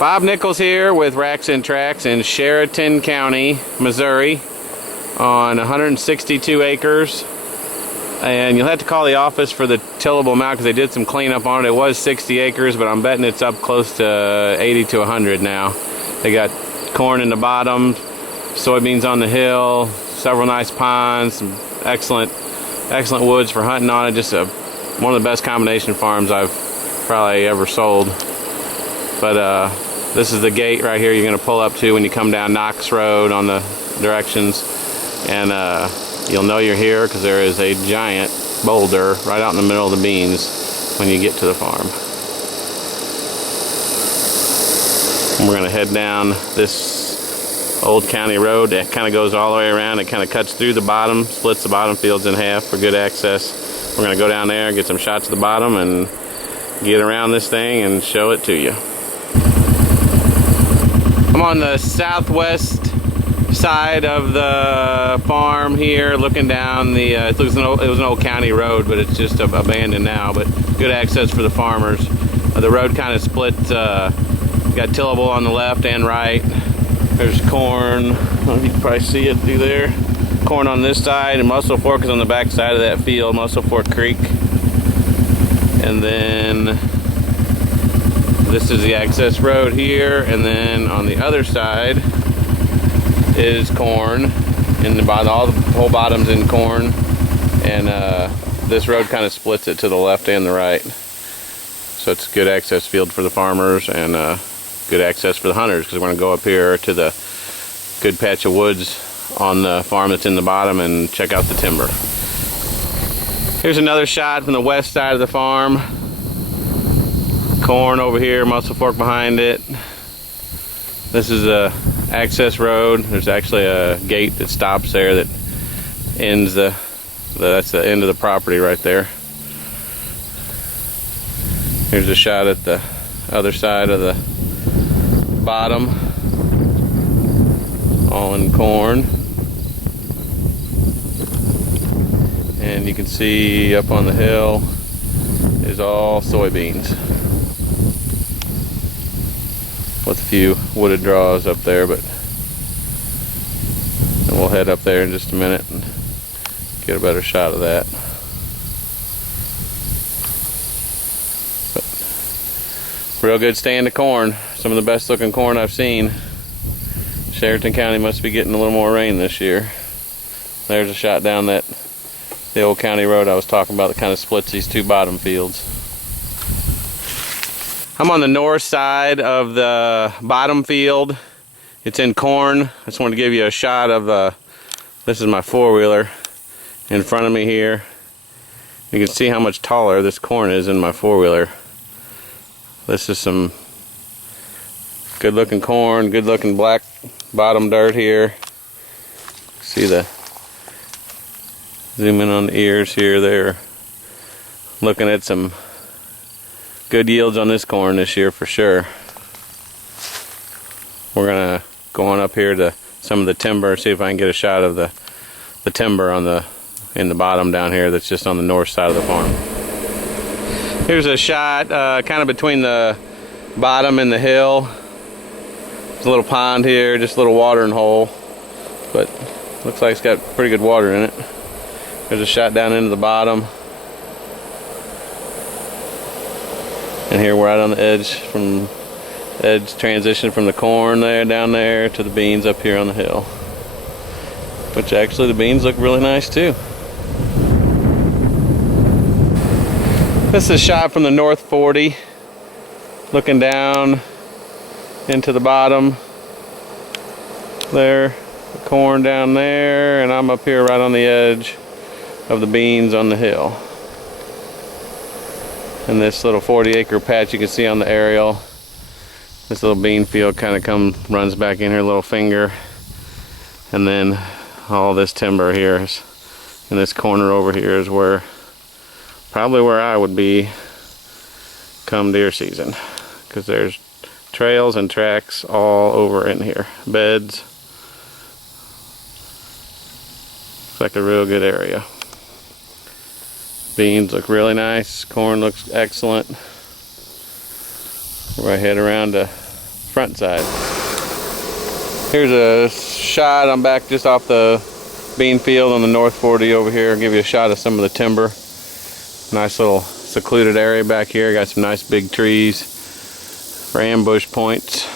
Bob Nichols here with Racks and Tracts in Chariton County, Missouri, on 162 acres. And you'll have to call the office for the tillable amount because they did some cleanup on it. It was 60 acres, but I'm betting it's up close to 80 to 100 now. They got corn in the bottom, soybeans on the hill, several nice ponds, some excellent woods for hunting on it. Just one of the best combination farms I've probably ever sold. But this is the gate right here you're going to pull up to when you come down Knox Road on the directions. And you'll know you're here because there is a giant boulder right out in the middle of the beans when you get to the farm. And we're going to head down this old county road that kind of goes all the way around. It kind of cuts through the bottom, splits the bottom fields in half for good access. We're going to go down there and get some shots of the bottom and get around this thing and show it to you. I'm on the southwest side of the farm here, looking down the it was an old county road, but it's just abandoned now, but good access for the farmers. The road kind of split, got tillable on the left and right. There's corn, I don't know if you can probably see it through there. Corn on this side, and Mussel Fork is on the back side of that field, Mussel Fork Creek. And then this is the access road here, and then on the other side is corn, and all the whole bottom's in corn, and this road kind of splits it to the left and the right. So it's a good access field for the farmers and good access for the hunters, because we're going to go up here to the good patch of woods on the farm that's in the bottom and check out the timber. Here's another shot from the west side of the farm. Corn over here, Mussel Fork behind it. This is a access road. There's actually a gate that stops there that ends that's the end of the property right there. Here's a shot at the other side of the bottom, all in corn. And you can see up on the hill is all soybeans, with a few wooded draws up there, but we'll head up there in just a minute and get a better shot of that. But real good stand of corn, some of the best looking corn I've seen. Chariton County must be getting a little more rain this year. There's a shot down the old county road I was talking about that kind of splits these two bottom fields. I'm on the north side of the bottom field. It's in corn. I just wanted to give you a shot of this is my four-wheeler in front of me here. You can see how much taller this corn is in my four-wheeler. This is some good looking corn, good looking black bottom dirt here. See the zoom in on the ears here. They're looking at some good yields on this corn this year for sure. We're gonna go on up here to some of the timber, see if I can get a shot of the timber in the bottom down here that's just on the north side of the farm. Here's a shot kind of between the bottom and the hill. There's a little pond here, just a little watering hole, but looks like it's got pretty good water in it. There's a shot down into the bottom. And here we're out on the edge transition from the corn there down there to the beans up here on the hill. Which actually the beans look really nice too. This is a shot from the North 40, looking down into the bottom there, the corn down there, and I'm up here right on the edge of the beans on the hill. And this little 40-acre patch you can see on the aerial, this little bean field kind of runs back in here, little finger, and then all this timber here is, in this corner over here is probably where I would be come deer season, because there's trails and tracks all over in here, beds. Looks like a real good area. Beans look really nice. Corn looks excellent. We're gonna head around to front side. Here's a shot. I'm back just off the bean field on the North 40 over here. I'll give you a shot of some of the timber. Nice little secluded area back here. Got some nice big trees for ambush points.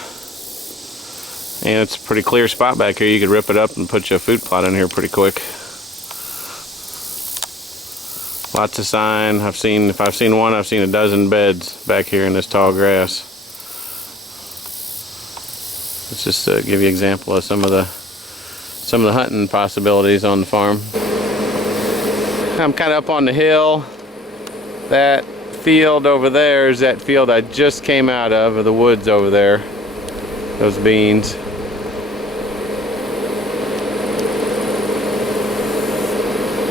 And it's a pretty clear spot back here. You could rip it up and put your food plot in here pretty quick. Lots of sign. If I've seen one, I've seen a dozen beds back here in this tall grass. Let's just give you an example of some of the hunting possibilities on the farm. I'm kind of up on the hill. That field over there is that field I just came out of the woods over there. Those beans.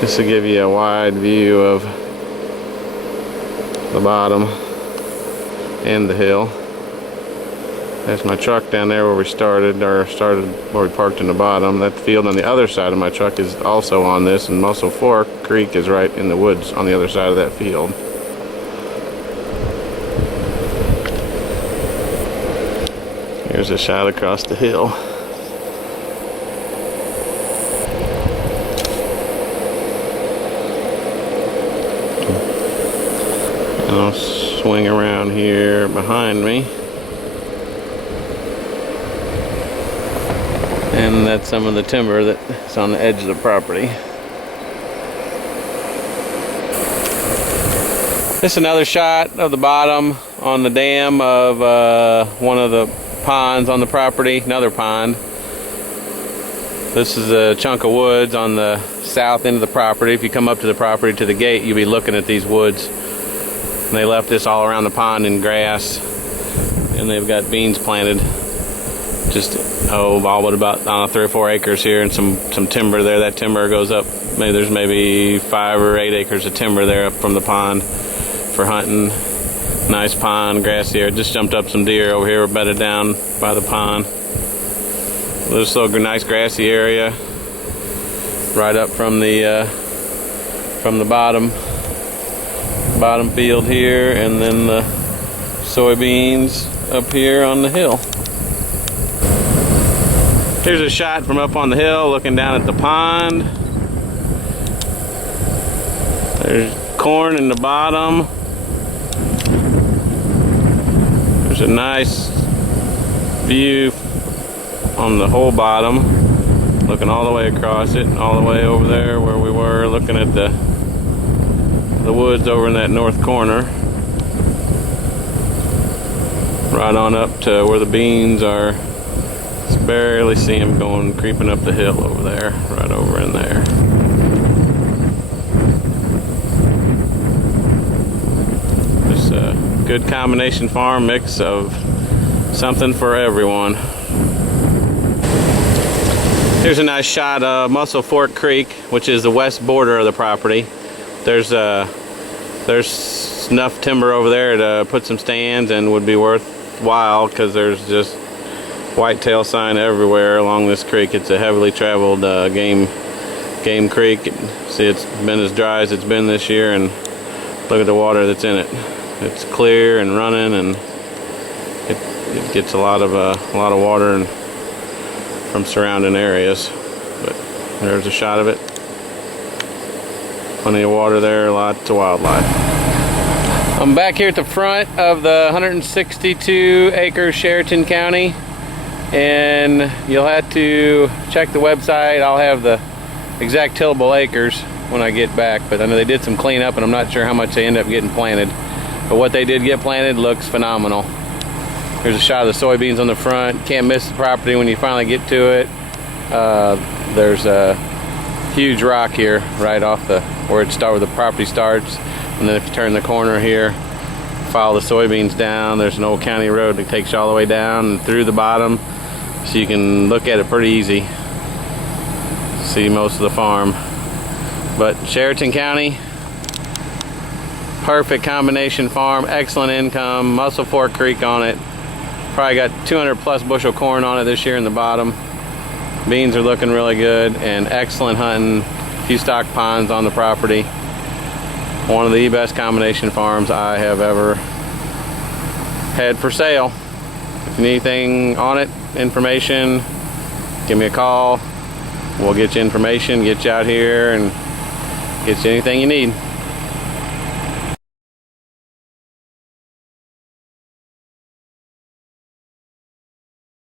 Just to give you a wide view of the bottom and the hill. That's my truck down there where we started where we parked in the bottom. That field on the other side of my truck is also on this, and Mussel Fork Creek is right in the woods on the other side of that field. Here's a shot across the hill. And I'll swing around here behind me. And that's some of the timber that's on the edge of the property. This is another shot of the bottom on the dam of one of the ponds on the property, another pond. This is a chunk of woods on the south end of the property. If you come up to the property to the gate, you'll be looking at these woods. And they left this all around the pond in grass, and they've got beans planted. Just all but about 3 or 4 acres here, and some timber there. That timber goes up. There's maybe 5 or 8 acres of timber there up from the pond for hunting. Nice pond, grassy area. Just jumped up some deer over here. We're bedded down by the pond. This little nice grassy area, right up from the bottom field here, and then the soybeans up here on the hill. Here's a shot from up on the hill looking down at the pond. There's corn in the bottom. There's a nice view on the whole bottom, looking all the way across it, all the way over there where we were, looking at the woods over in that north corner. Right on up to where the beans are. Just barely see them creeping up the hill over there, right over in there. Just a good combination farm, mix of something for everyone. Here's a nice shot of Mussel Fork Creek, which is the west border of the property. There's enough timber over there to put some stands and would be worthwhile, because there's just whitetail sign everywhere along this creek. It's a heavily traveled game creek. See, it's been as dry as it's been this year, and look at the water that's in it. It's clear and running, and it gets a lot of water from surrounding areas. But there's a shot of it. Plenty of water there, lots of wildlife. I'm back here at the front of the 162 acre Chariton County, and you'll have to check the website. I'll have the exact tillable acres when I get back, but I know they did some cleanup, and I'm not sure how much they end up getting planted. But what they did get planted looks phenomenal. Here's a shot of the soybeans on the front. Can't miss the property when you finally get to it. There's a huge rock here right off where the property starts, and then if you turn the corner here, follow the soybeans down, there's an old county road that takes you all the way down and through the bottom, so you can look at it pretty easy, see most of the farm. But Chariton County, perfect combination farm, excellent income, Mussel Fork Creek on it. Probably got 200 plus bushel corn on it this year in the bottom. Beans are looking really good, and excellent hunting. A few stock ponds on the property. One of the best combination farms I have ever had for sale. If you need anything on it, information, give me a call. We'll get you information, get you out here, and get you anything you need.